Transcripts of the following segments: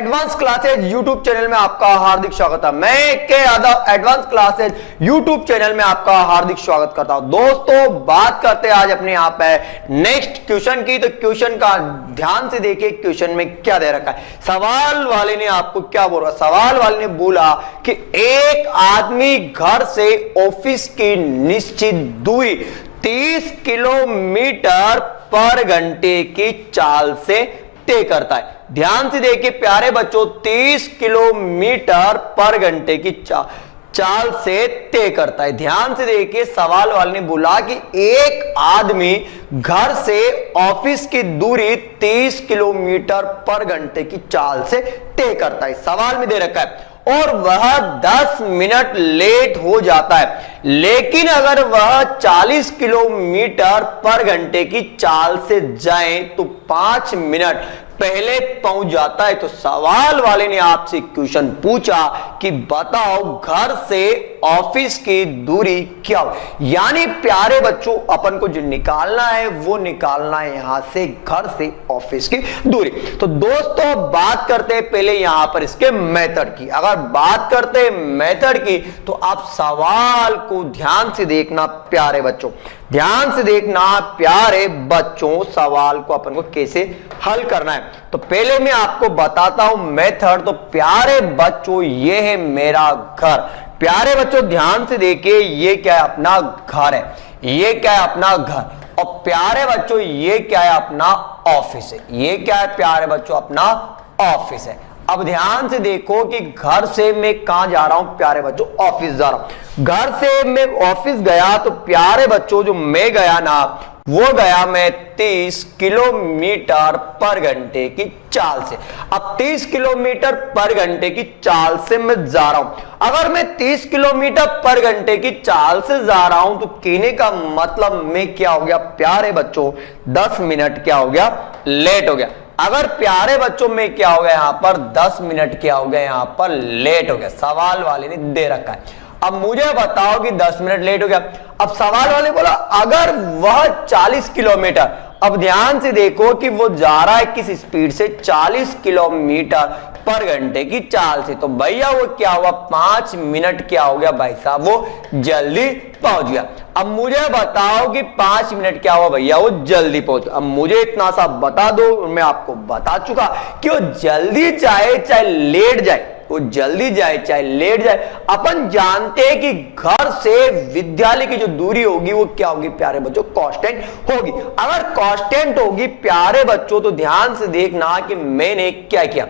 Advance classes YouTube channel में आपका हार्दिक स्वागत है। मैं के Yadav advance classes YouTube channel में आपका हार्दिक स्वागत करता हूं। दोस्तों बात करते हैं आज अपने यहाँ पे नेक्स्ट क्वेश्चन की। तो क्वेश्चन का ध्यान से देखिए, क्वेश्चन में क्या दे रखा है। सवाल वाले ने आपको क्या बोला, सवाल वाले ने बोला कि एक आदमी घर से ऑफिस की निश्चित दूरी 30 किलोमीटर पर घंटे की चाल से तय करता है। ध्यान से देखिए प्यारे बच्चों, 30 किलोमीटर पर घंटे की चाल से तय करता है। ध्यान से देखिए सवाल वाले ने बोला कि एक आदमी घर से ऑफिस की दूरी 30 किलोमीटर पर घंटे की चाल से तय करता है। सवाल में दे रखा है और वह 10 मिनट लेट हो जाता है, लेकिन अगर वह 40 किलोमीटर पर घंटे की चाल से जाए तो 5 मिनट पहले पहुंच जाता है। तो सवाल वाले ने आपसे क्वेश्चन पूछा कि बताओ घर से ऑफिस की दूरी क्या हो। यानी प्यारे बच्चों अपन को जो निकालना है वो निकालना है यहां से घर से ऑफिस की दूरी। तो दोस्तों बात करते हैं पहले यहां पर इसके मेथड की। अगर बात करते हैं मेथड की तो आप सवाल को ध्यान से देखना प्यारे बच्चों, ध्यान से देखना प्यारे बच्चों, सवाल को अपन को कैसे हल करना है। तो पहले मैं आपको बताता हूं मेथड। तो प्यारे बच्चों ये है मेरा घर। प्यारे बच्चों ध्यान से देखिए, ये क्या है अपना घर है, ये क्या है अपना घर। और प्यारे बच्चों ये क्या है अपना ऑफिस है, ये क्या है प्यारे बच्चों अपना ऑफिस है। अब ध्यान से देखो कि घर से मैं कहां जा रहा हूं प्यारे बच्चों, ऑफिस जा रहा हूं। घर से मैं ऑफिस गया तो प्यारे बच्चों जो मैं गया ना वो गया मैं 30 किलोमीटर पर घंटे की चाल से। अब 30 किलोमीटर पर घंटे की चाल से मैं जा रहा हूं। अगर मैं 30 किलोमीटर पर घंटे की चाल से जा रहा हूं तो कहने का मतलब मैं क्या हो गया प्यारे बच्चों 10 मिनट क्या हो गया लेट हो गया। अगर प्यारे बच्चों में क्या हो गया यहां पर 10 मिनट क्या हो गया यहां पर लेट हो गया। सवाल वाले ने दे रखा है। अब मुझे बताओ कि 10 मिनट लेट हो गया। अब सवाल वाले बोला अगर वह 40 किलोमीटर, अब ध्यान से देखो कि वो जा रहा है किस स्पीड से, 40 किलोमीटर पर घंटे की चाल से। तो भैया वो क्या हुआ 5 मिनट क्या हो गया भाई साहब वो जल्दी पहुंच गया। अब मुझे बताओ कि 5 मिनट क्या हुआ भैया वो जल्दी पहुंच। अब मुझे इतना सा बता दो, मैं आपको बता चुका कि वो जल्दी जाए चाहे लेट जाए, वो जल्दी जाए चाहे लेट जाए, अपन जानते हैं कि घर से विद्यालय की जो दूरी होगी वो क्या होगी प्यारे बच्चों कांस्टेंट होगी। अगर कांस्टेंट होगी प्यारे बच्चों तो ध्यान से देखना कि मैंने क्या किया,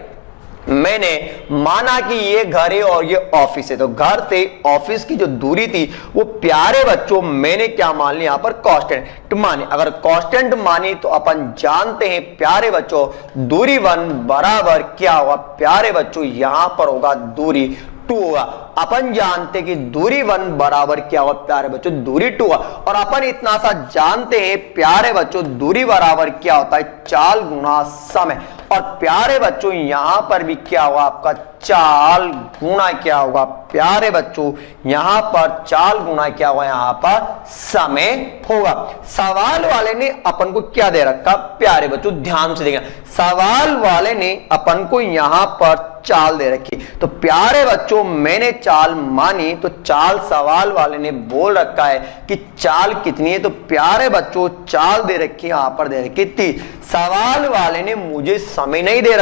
मैंने माना कि ये घर है और ये ऑफिस है। तो घर से ऑफिस की जो दूरी थी वो प्यारे बच्चों मैंने क्या मान लिया यहां पर कांस्टेंट मानी। अगर कांस्टेंट मानी तो अपन जानते हैं प्यारे बच्चों दूरी 1 बराबर क्या होगा प्यारे बच्चों यहां पर होगा दूरी 2 होगा। अपन जानते कि दूरी 1 बराबर क्या होगा प्यारे बच्चों दूरी 2 होगा। और अपन इतना सा जानते हैं प्यारे बच्चों दूरी बराबर क्या होता है चाल गुना समय। और प्यारे बच्चों यहां पर भी क्या होगा आपका चाल गुना क्या होगा प्यारे बच्चों यहां पर चाल गुना क्या होगा यहां पर समय होगा। सवाल वाले ने अपन को क्या दे रखा प्यारे बच्चों ध्यान से देखना, सवाल वाले ने अपन को यहां पर चाल दे रखी। तो प्यारे बच्चों मैंने चाल मानी तो चाल सवाल वाले ने बोल रखा है कि चाल कितनी है। तो प्यारे बच्चों चाल दे रखी यहां पर दे रखी 30। सवाल वाले ने मुझे समय नहीं दे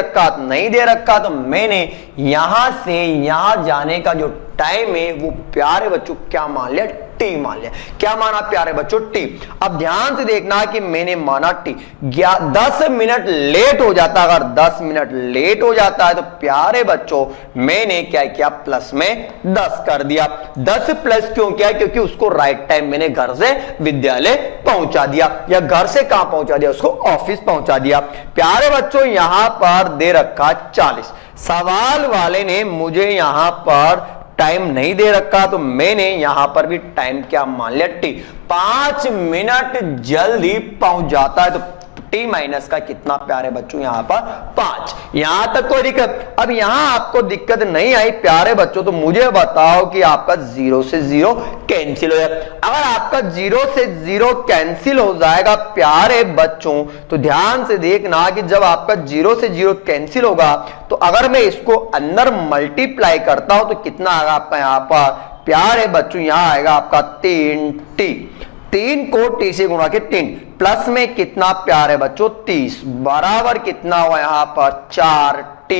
रखा तो मैंने यहां से यहां जाने का जो टाइम है वो प्यारे बच्चों क्या मान लिया टी मान लिया। क्या माना प्यारे बच्चों टी। अब ध्यान से देखना कि मैंने माना टी। 10 मिनट लेट हो जाता, अगर 10 मिनट लेट हो जाता है तो प्यारे बच्चों मैंने क्या किया प्लस में 10 कर दिया। 10 प्लस क्यों किया क्योंकि उसको राइट टाइम मैंने घर से विद्यालय पहुंचा दिया, या घर से कहां पहुंचा दिया उसको ऑफिस पहुंचा दिया। प्यारे बच्चों यहां पर दे रखा 40। सवाल वाले ने मुझे यहां पर टाइम नहीं दे रखा तो मैंने यहां पर भी टाइम क्या मान लिया टी। 5 मिनट जल्दी पहुंच जाता है तो t माइनस का कितना प्यारे बच्चों यहाँ पर 5। यहां तक कोई दिक्कत? अब यहां आपको दिक्कत नहीं आई प्यारे बच्चों, तो मुझे बताओ कि आपका 0 से 0 कैंसिल हो जाए। अगर आपका 0 से 0 कैंसिल हो जाएगा प्यारे बच्चों, तो ध्यान से देखना कि जब आपका 0 से 0 कैंसिल होगा तो अगर मैं इसको अंदर मल्टीप्लाई करता हूं तो कितना आएगा आपका यहाँ पर प्यारे बच्चों, यहां आएगा आपका 3t। 3 को t से गुणा के 3 प्लस में कितना प्यारे बच्चों 30 बराबर कितना हुआ यहाँ पर 4t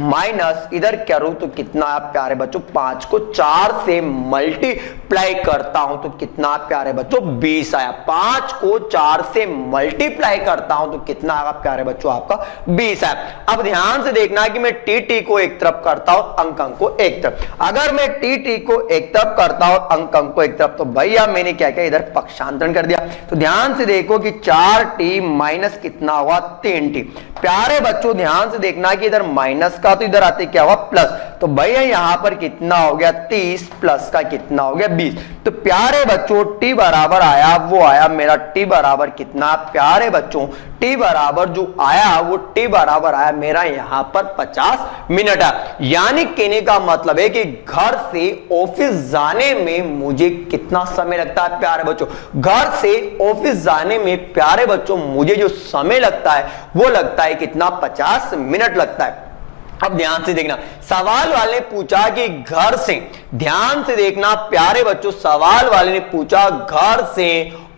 माइनस इधर करूं तो कितना प्यारे बच्चों 5 को 4 से मल्टीप्लाई करता हूं तो कितना प्यारे बच्चों 20 आया। 5 को 4 से मल्टीप्लाई करता हूं तो कितना आएगा प्यारे बच्चों आपका 20 आया। अब ध्यान से देखना कि मैं टी को एक तरफ करता हूं अंक को एक तरफ। अगर मैं टी को एक तरफ करता हूं अंक को एक तरफ तो भैया मैंने क्या किया इधर पक्षांतरण कर दिया। तो ध्यान से देखो कि 4t माइनस कितना हुआ 3t। प्यारे बच्चों ध्यान से देखना कि इधर माइनस का तो इधर आते क्या हुआ प्लस, तो भैया यहां पर कितना हो गया 30 प्लस का कितना हो गया 20। तो प्यारे बच्चों t बराबर आया वो आया मेरा t बराबर कितना प्यारे बच्चों t बराबर जो आया वो t बराबर आया मेरा यहां पर 50 मिनट है। यानी कहने का मतलब है कि घर से ऑफिस जाने में मुझे कितना समय लगता है प्यारे बच्चों, घर से ऑफिस जाने में प्यारे बच्चों मुझे जो समय लगता है वो लगता है कितना 50 मिनट लगता है। अब ध्यान से देखना सवाल वाले ने पूछा कि घर से, ध्यान से देखना प्यारे बच्चों सवाल वाले ने पूछा घर से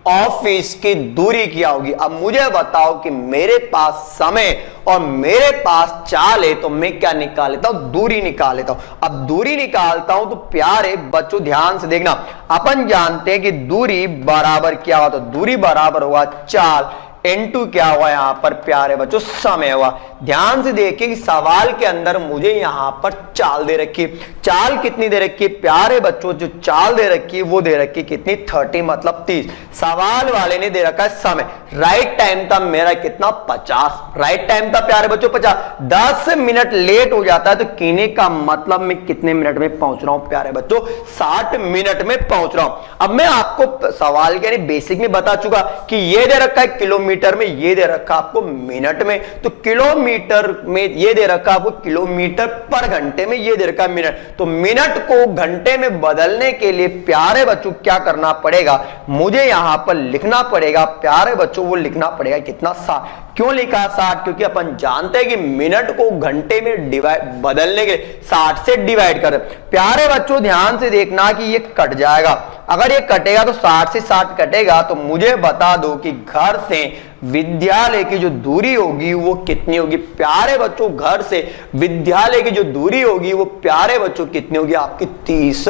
ऑफिस की दूरी क्या होगी। अब मुझे बताओ कि मेरे पास समय और मेरे पास चाल है तो मैं क्या निकाल लेता हूं दूरी निकाल लेता हूं। अब दूरी निकालता हूं तो प्यारे बच्चों ध्यान से देखना अपन जानते हैं कि दूरी बराबर क्या हुआ, तो दूरी बराबर हुआ चाल इनटू क्या हुआ यहां पर प्यारे बच्चों समय हुआ। ध्यान से देखिए कि सवाल के अंदर मुझे यहां पर चाल दे रखी है। चाल कितनी दे रखी है प्यारे बच्चों, जो चाल दे रखी है वो दे रखी है कितनी 30 मतलब 30। सवाल वाले ने दे रखा है समय, राइट टाइम था मेरा कितना 50, राइट टाइम था प्यारे बच्चों 50। 10 मिनट लेट हो जाता है तो कहने का मतलब मैं कितने मिनट में पहुंच रहा हूं प्यारे बच्चों 60 मिनट में पहुंच रहा हूं। अब मैं आपको सवाल के बेसिक में बता चुका कि ये दे रखा है किलोमीटर में, ये दे रखा आपको मिनट में, तो किलोमीटर में ये दे रखा आपको किलोमीटर पर घंटे में, ये दे रखा मिनट। तो मिनट को घंटे में बदलने के लिए प्यारे बच्चों क्या करना पड़ेगा, मुझे यहां पर लिखना पड़ेगा प्यारे बच्चों, वो लिखना पड़ेगा कितना 60। क्यों लिखा 60? क्योंकि अपन जानते हैं कि मिनट को घंटे में डिवाइड बदलने के 60 से डिवाइड कर। प्यारे बच्चों ध्यान से देखना कि ये कट जाएगा, अगर ये कटेगा तो 60 से 60 कटेगा तो मुझे बता दो कि घर से विद्यालय की जो दूरी होगी वो कितनी होगी प्यारे बच्चों। घर से विद्यालय की जो दूरी होगी वो प्यारे बच्चों कितनी होगी आपकी 30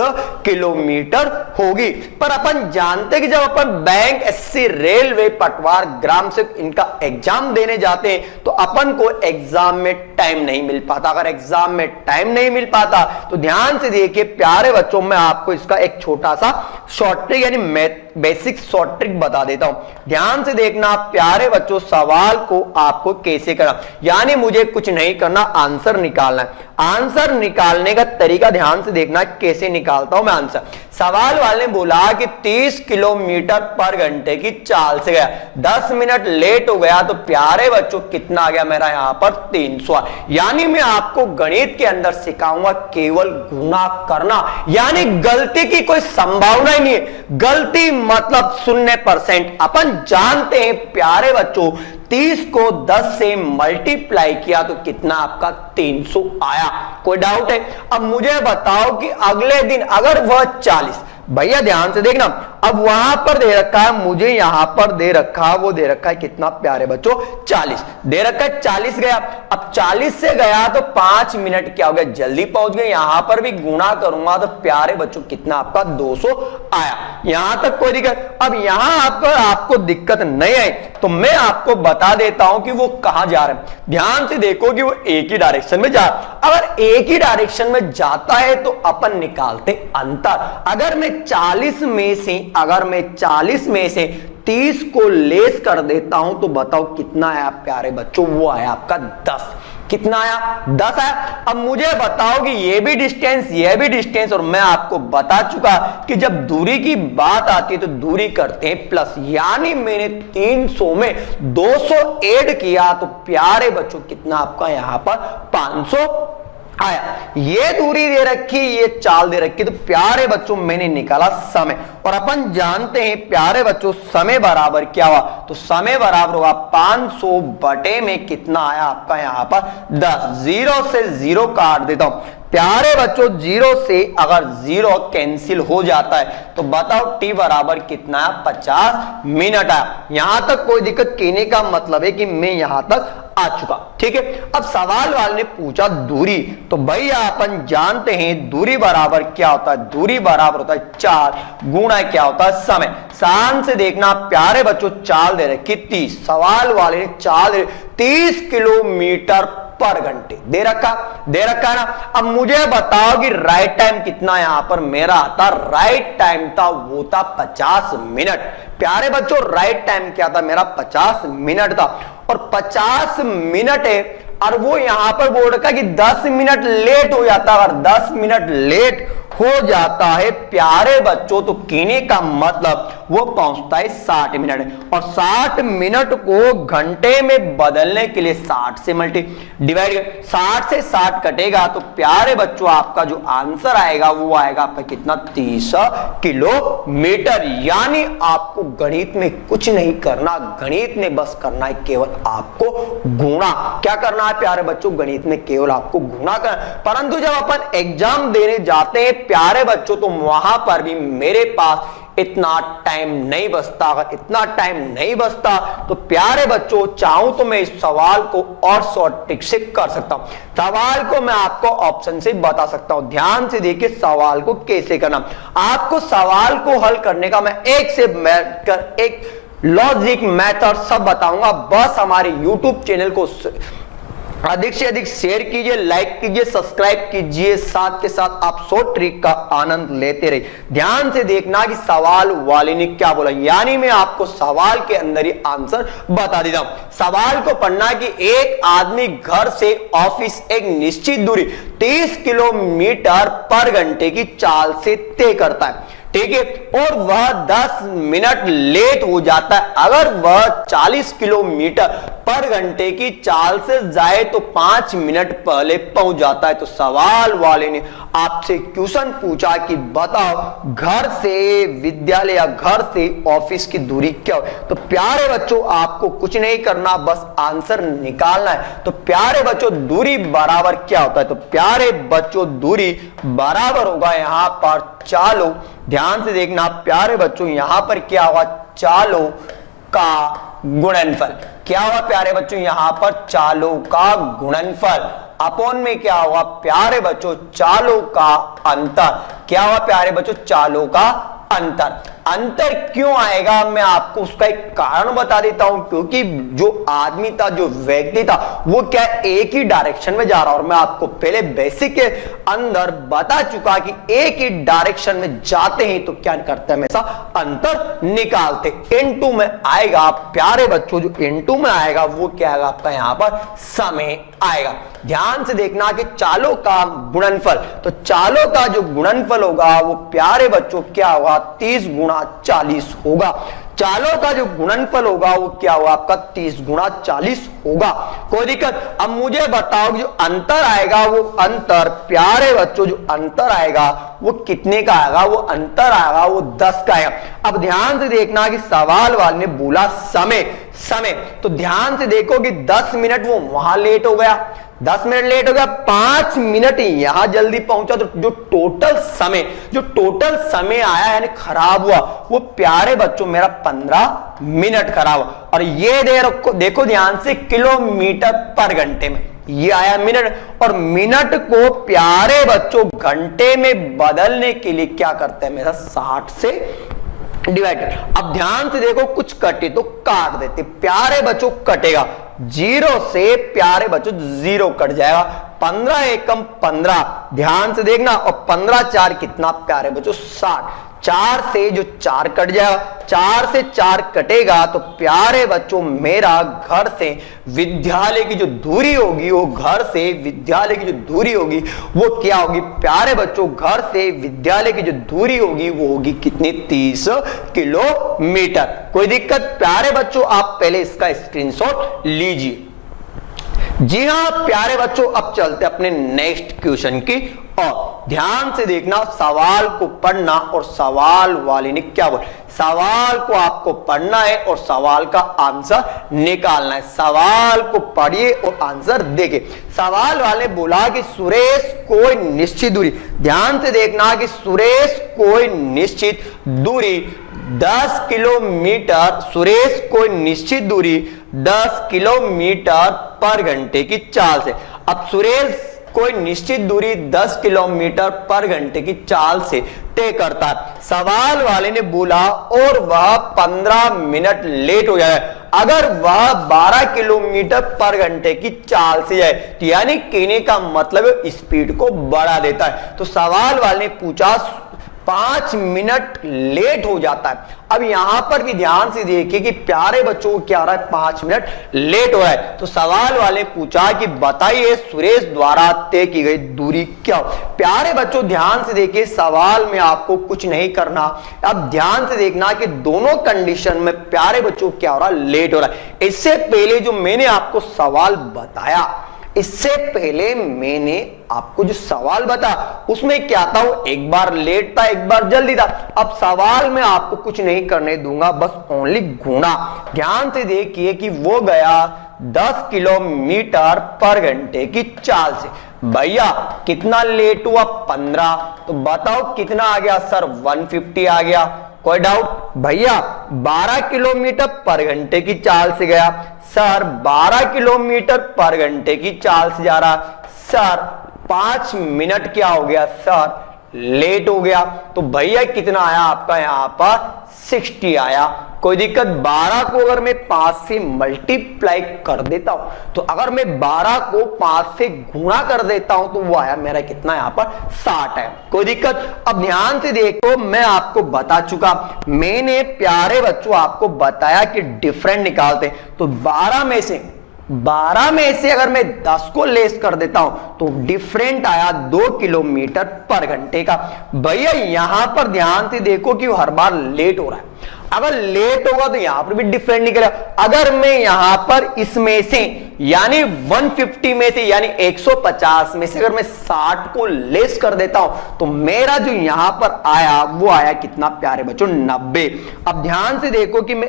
किलोमीटर होगी। पर अपन जानते हैं कि जब अपन बैंक, एससी, रेलवे, पटवार, ग्राम सेवक इनका एग्जाम देने जाते हैं तो अपन को एग्जाम में टाइम नहीं मिल पाता। अगर एग्जाम में टाइम नहीं मिल पाता तो ध्यान से देखिए प्यारे बच्चों मैं आपको इसका एक छोटा सा शॉर्ट ट्रिक यानी बेसिक शॉर्ट ट्रिक बता देता हूं। ध्यान से देखना प्यारे बच्चों सवाल को आपको कैसे करना, यानी मुझे कुछ नहीं करना आंसर निकालना है। आंसर निकालने का तरीका ध्यान से देखना कैसे निकालता हूं मैं आंसर। सवाल वाले ने बोला कि 30 किलोमीटर पर घंटे की चाल से गया, 10 मिनट लेट हो गया तो प्यारे बच्चों कितना आ गया मेरा यहां पर 300। यानी मैं आपको गणित के अंदर सिखाऊंगा केवल गुणा करना, यानी गलती की कोई संभावना ही नहीं है। गलती मतलब 0%। अपन जानते हैं प्यारे बच्चों 30 को 10 से मल्टीप्लाई किया तो कितना आपका 300 आया। कोई डाउट है? अब मुझे बताओ कि अगले दिन अगर वह 40, भैया ध्यान से देखना अब वहां पर दे रखा है, मुझे यहां पर दे रखा है, वो दे रखा है कितना प्यारे बच्चों 40 दे रखा है। 40 गया, अब 40 से गया तो 5 मिनट क्या हो गया जल्दी पहुंच गए। यहां पर भी गुणा करूंगा तो प्यारे बच्चों कितना आपका 200 आया। यहां तक कोई दिक्कत? अब यहां पर आपको दिक्कत नहीं आई तो मैं आपको बता देता हूं कि वो कहां जा रहे हैं। ध्यान से देखो कि वो एक ही डायरेक्शन में जा, अगर एक ही डायरेक्शन में जाता है तो अपन निकालते अंतर। अगर मैं 40 में से 30 को लेस कर देता हूं तो बताओ कितना आया प्यारे बच्चों, वो आया आपका 10। कितना आया 10 आया। अब मुझे बताओ कि ये भी डिस्टेंस और मैं आपको बता चुका कि जब दूरी की बात आती है तो दूरी करते हैं प्लस, यानी मैंने 300 में 200 ऐड किया तो प्यारे बच्चों कितना आपका यहां पर 500 आया। ये दूरी दे रखी, ये चाल दे रखी, तो प्यारे बच्चों मैंने निकाला समय, और अपन जानते हैं प्यारे बच्चों समय बराबर क्या हुआ, तो समय बराबर होगा 500 बटे में कितना आया आपका यहां पर 10। 0 से 0 काट देता हूं प्यारे बच्चों, 0 से अगर 0 कैंसिल हो जाता है तो बताओ टी बराबर कितना है 50 मिनट आया। यहां तक कोई दिक्कत, कहने का मतलब है कि मैं यहां तक आ चुका, ठीक है। अब सवाल वाले ने पूछा दूरी, तो भैया अपन जानते हैं दूरी बराबर क्या होता है, दूरी बराबर होता है 4 गुणा क्या होता है समय। शान से देखना प्यारे बच्चों, चाल दे रखी 30, सवाल वाले ने चाल दे 30 किलोमीटर पर घंटे दे रखा है ना। अब मुझे बताओ कि राइट टाइम कितना यहां पर मेरा आता, राइट टाइम था वो था 50 मिनट। प्यारे बच्चों राइट टाइम क्या था मेरा 50 मिनट था, और 50 मिनट है, और वो यहां पर बोल रखा कि 10 मिनट लेट हो जाता, अगर 10 मिनट लेट हो जाता है प्यारे बच्चों तो कहने का मतलब वो पहुंचता है 60 मिनट, और 60 मिनट को घंटे में बदलने के लिए 60 से डिवाइड 60 से 60 कटेगा तो प्यारे बच्चों आपका जो आंसर आएगा वो आएगा आपका कितना 30 किलोमीटर। यानी आपको गणित में कुछ नहीं करना, गणित में बस करना है केवल आपको गुणा। क्या करना है प्यारे बच्चों, गणित में केवल आपको गुणा करना। परंतु जब अपन एग्जाम देने जाते हैं प्यारे बच्चों तो वहां पर भी मेरे पास इतना टाइम नहीं बचता। अगर इतना टाइम नहीं बचता तो प्यारे बच्चों चाहूं तो मैं इस सवाल को और शॉर्ट ट्रिक से कर सकता हूं। सवाल को मैं आपको ऑप्शन से बता सकता हूं। ध्यान से देखिए सवाल को कैसे करना। आपको सवाल को हल करने का मैं एक से बैठकर एक लॉजिक मेथड सब बताऊंगा। बस हमारे YouTube चैनल को अधिक से अधिक शेयर कीजिए, लाइक कीजिए, सब्सक्राइब कीजिए, साथ के साथ आप शॉर्ट ट्रिक का आनंद लेते रहिए। ध्यान से देखना कि सवाल वाले ने क्या बोला, यानी मैं आपको सवाल के अंदर ही आंसर बता देता हूं। सवाल को पढ़ना कि एक आदमी घर से ऑफिस एक निश्चित दूरी 30 किलोमीटर पर घंटे की चाल से तय करता है, ठीक है, और वह 10 मिनट लेट हो जाता है। अगर वह 40 किलोमीटर पर घंटे की चाल से जाए तो 5 मिनट पहले पहुंच जाता है। तो सवाल वाले ने आपसे क्वेश्चन पूछा कि बताओ घर से विद्यालय या घर से ऑफिस की दूरी क्या हो। तो प्यारे बच्चों आपको कुछ नहीं करना, बस आंसर निकालना है। तो प्यारे बच्चों दूरी बराबर क्या होता है, तो प्यारे बच्चों दूरी बराबर होगा यहां पर चालों। ध्यान से देखना प्यारे बच्चों यहां पर क्या होगा, चालों का गुणनफल। क्या हुआ प्यारे बच्चों यहां पर चालों का गुणनफल अपॉन में क्या हुआ प्यारे बच्चों चालों का अंतर। क्या हुआ प्यारे बच्चों चालों का अंतर। अंतर क्यों आएगा मैं आपको उसका एक कारण बता देता हूं, क्योंकि जो आदमी था, जो व्यक्ति था, वो क्या एक ही डायरेक्शन में जा रहा, और मैं आपको पहले बेसिक के अंदर बता चुका कि एक ही डायरेक्शन में जाते हैं तो क्या करते हैं हमेशा अंतर निकालते। N2 में आएगा प्यारे बच्चों, जो N2 में आएगा वो क्या आएगा आपका यहां पर समय आएगा। ध्यान से देखना कि चालों का गुणनफल, तो चालों का जो गुणनफल होगा वो प्यारे बच्चों क्या होगा 30 गुणा 40 होगा। चालों का जो गुणनफल होगा वो क्या होगा आपका 30 गुणा 40 होगा। कोई दिक्कत। अब मुझे बताओ जो अंतर आएगा वो अंतर प्यारे बच्चों जो अंतर आएगा वो कितने का आएगा, वो अंतर आएगा वो 10 का आएगा। अब ध्यान से देखना कि सवाल वाले ने बोला समय, तो ध्यान से देखो कि 10 मिनट वो वहां लेट हो गया, 10 मिनट लेट हो गया, 5 मिनट यहां जल्दी पहुंचा, तो जो टोटल समय आया यानी खराब हुआ वो प्यारे बच्चों मेरा 15 मिनट खराब हुआ। और ये देखो ध्यान से किलोमीटर पर घंटे में ये आया मिनट, और मिनट को प्यारे बच्चों घंटे में बदलने के लिए क्या करते हैं मेरा 60 से डिवाइडेड। अब ध्यान से देखो कुछ कटे तो काट देते प्यारे बच्चों, कटेगा 0 से प्यारे बच्चों 0 कट जाएगा, 15 एकम 15। ध्यान से देखना, और 15 4 कितना प्यारे बच्चों 60, 4 से जो 4 कट जाएगा, 4 से 4 कटेगा तो प्यारे बच्चों मेरा घर से विद्यालय की जो दूरी होगी, वो घर से विद्यालय की जो दूरी होगी वो क्या होगी प्यारे बच्चों, घर से विद्यालय की जो दूरी होगी वो होगी कितनी, 30 किलोमीटर। कोई दिक्कत प्यारे बच्चों, आप पहले इसका स्क्रीनशॉट लीजिए। जी हां प्यारे बच्चों, अब चलते अपने नेक्स्ट क्वेश्चन की और ध्यान से देखना, सवाल को पढ़ना और सवाल वाले ने क्या बोला, सवाल को आपको पढ़ना है और सवाल का आंसर निकालना है। सवाल को पढ़िए और आंसर देखिए। सवाल वाले बोला कि सुरेश कोई निश्चित दूरी, ध्यान से देखना कि सुरेश कोई निश्चित दूरी 10 किलोमीटर, सुरेश कोई निश्चित दूरी 10 किलोमीटर पर घंटे की चाल से। अब सुरेश कोई निश्चित दूरी 10 किलोमीटर पर घंटे की चाल से तय करता है। सवाल वाले ने बोला और वह 15 मिनट लेट हो जाए अगर वह 12 किलोमीटर पर घंटे की चाल से जाए, तो यानी कहने का मतलब स्पीड को बढ़ा देता है। तो सवाल वाले ने पूछा 5 मिनट लेट हो जाता है। अब यहां पर भी ध्यान से देखिए कि प्यारे बच्चों को क्या हो रहा है, 5 मिनट लेट हो रहा है। तो सवाल वाले पूछा कि बताइए सुरेश द्वारा तय की गई दूरी क्या हो। प्यारे बच्चों ध्यान से देखिए, सवाल में आपको कुछ नहीं करना। अब ध्यान से देखना कि दोनों कंडीशन में प्यारे बच्चों क्या हो रहा है, लेट हो रहा है। इससे पहले जो मैंने आपको सवाल बताया, इससे पहले मैंने आपको जो सवाल बताया उसमें क्या था, वो एक बार लेट था एक बार जल्दी था। अब सवाल में आपको कुछ नहीं करने दूंगा, बस ओनली गुणा। ध्यान से देखिए कि वो गया 10 किलोमीटर पर घंटे की चाल से। भैया कितना लेट हुआ, 15, तो बताओ कितना आ गया सर, 150 आ गया। कोई डाउट भैया, 12 किलोमीटर पर घंटे की चाल से गया सर, 12 किलोमीटर पर घंटे की चाल से जा रहा सर, 5 मिनट क्या हो गया सर, लेट हो गया। तो भैया कितना आया आपका यहां पर, 60 आया। कोई दिक्कत, 12 को अगर मैं 5 से मल्टीप्लाई कर देता हूं, तो अगर मैं 12 को 5 से गुणा कर देता हूं तो वो आया मेरा कितना यहां पर, 60 है। कोई दिक्कत। अब ध्यान से देखो, मैं आपको बता चुका, मैंने प्यारे बच्चों आपको बताया कि डिफरेंट निकालते। तो 12 में से अगर मैं 10 को लेस कर देता हूं तो डिफरेंट आया 2 किलोमीटर पर घंटे का। भैया यहां पर ध्यान से देखो कि वो हर बार लेट हो रहा है, अगर लेट होगा तो यहां पर भी डिफरेंट निकलेगा। अगर मैं यहां पर इसमें से यानी 150 में से यानी 150 में से अगर मैं 60 को लेस कर देता हूं तो मेरा जो यहां पर आया वो आया कितना प्यारे बच्चों, 90। अब ध्यान से देखो कि मैं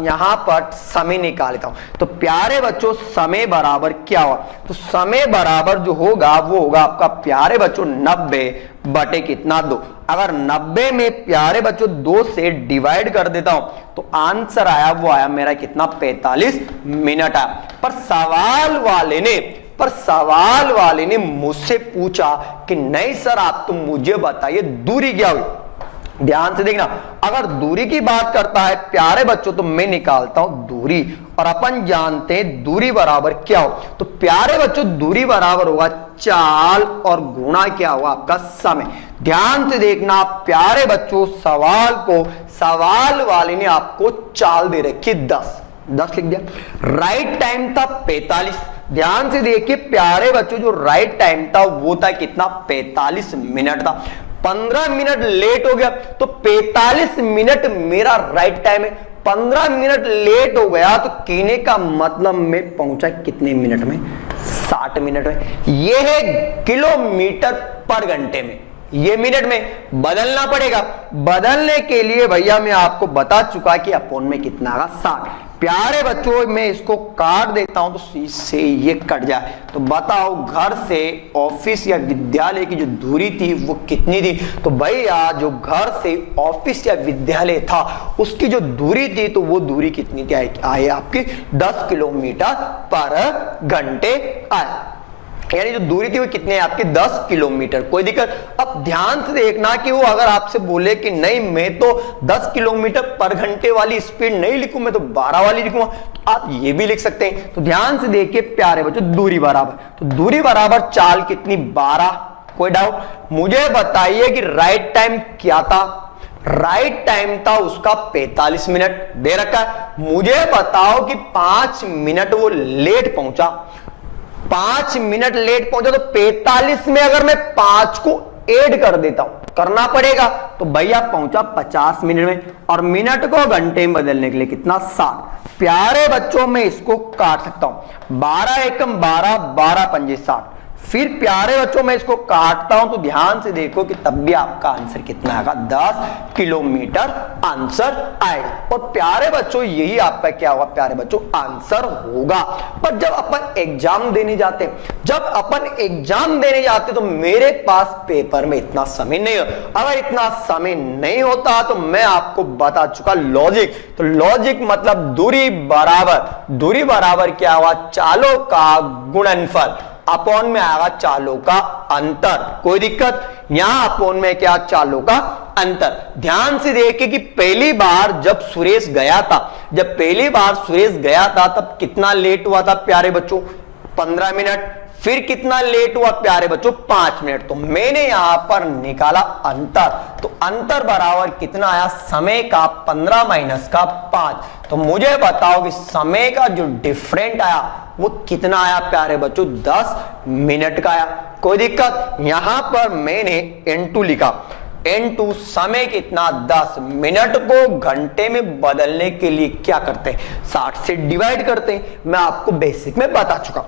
यहां पर समय निकाल लेता हूं। तो प्यारे बच्चों समय बराबर क्या हुआ, तो समय बराबर जो होगा वो होगा आपका प्यारे बच्चों 90 बटे कितना, 2। अगर 90 में प्यारे बच्चों 2 से डिवाइड कर देता हूं तो आंसर आया वो आया मेरा कितना, 45 मिनट आया। पर सवाल वाले ने मुझसे पूछा कि नहीं सर आप तो मुझे बताइए दूरी क्या हुई। ध्यान से देखना, अगर दूरी की बात करता है प्यारे बच्चों तो मैं निकालता हूं दूरी, और अपन जानते हैं दूरी बराबर क्या हो। तो प्यारे बच्चों दूरी बराबर होगा चाल और गुणा क्या होगा आपका, समय। ध्यान से देखना प्यारे बच्चों, सवाल वाले ने आपको चाल दे रखी 10 लिख दिया, राइट टाइम था 45। ध्यान से देखिए प्यारे बच्चों, जो राइट टाइम था वो था कितना, 45 मिनट था। 15 मिनट लेट हो गया तो 45 मिनट मेरा राइट टाइम है। 15 मिनट लेट हो गया तो कहने का मतलब मैं पहुंचा कितने मिनट में, 60 मिनट में। यह है किलोमीटर पर घंटे में, ये मिनट में बदलना पड़ेगा। बदलने के लिए भैया मैं आपको बता चुका कि अपोन में कितना आगा, 60। प्यारे बच्चों मैं इसको काट देता हूं तो इससे ये कट जाए। तो बताओ घर से ऑफिस या विद्यालय की जो दूरी थी वो कितनी थी। तो भैया जो घर से ऑफिस या विद्यालय था उसकी जो दूरी थी तो वो दूरी कितनी थी, आई आपकी 10 किलोमीटर पर घंटे आए, यानी जो दूरी थी वो कितने आपके 10 किलोमीटर। कोई दिक्कत। अब ध्यान से देखना कि वो अगर आपसे बोले कि नहीं मैं तो 10 किलोमीटर पर घंटे वाली स्पीड नहीं लिखूं, मैं तो 12 वाली लिखूंगा, तो आप ये भी लिख सकते हैं। तो ध्यान से देखिए प्यारे बच्चों, दूरी बराबर, तो दूरी बराबर चाल कितनी, 12। कोई डाउट, मुझे बताइए कि राइट टाइम क्या था। राइट टाइम था उसका 45 मिनट दे रखा है। मुझे बताओ कि 5 मिनट वो लेट पहुंचा, 5 मिनट लेट पहुंचा, तो 45 में अगर मैं 5 को ऐड कर देता हूं, करना पड़ेगा, तो भैया पहुंचा 50 मिनट में, और मिनट को घंटे में बदलने के लिए कितना 60। प्यारे बच्चों में इसको काट सकता हूं, 12 एकम 12, 12 पंजे 60। फिर प्यारे बच्चों में इसको काटता हूं तो ध्यान से देखो कि तब भी आपका आंसर कितना आएगा, 10 किलोमीटर आंसर आएगा। और प्यारे बच्चों यही आपका क्या होगा प्यारे बच्चों, आंसर होगा। पर जब अपन एग्जाम देने जाते, तो मेरे पास पेपर में इतना समय नहीं होता। अगर इतना समय नहीं होता तो मैं आपको बता चुका लॉजिक, तो लॉजिक मतलब दूरी बराबर क्या हुआ, चालों का गुणनफल, अपॉन में आएगा चालों का अंतर। कोई दिक्कत, यहां अपॉन में क्या, चालों का अंतर। ध्यान से देखिए कि पहली बार जब सुरेश गया था, तब कितना लेट हुआ था प्यारे बच्चों, 15 मिनट। फिर कितना लेट हुआ प्यारे बच्चों, 5 मिनट। तो मैंने यहां पर निकाला अंतर, तो अंतर बराबर कितना आया, समय का 15 माइनस का 5। तो मुझे बताओ कि समय का जो डिफरेंट आया वो कितना आया प्यारे बच्चों, 10 मिनट का आया। कोई दिक्कत, यहां पर मैंने N2 लिखा, N2 समय कितना, 10 मिनट को घंटे में बदलने के लिए क्या करते हैं, 60 से डिवाइड करते हैं। मैं आपको बेसिक में बता चुका।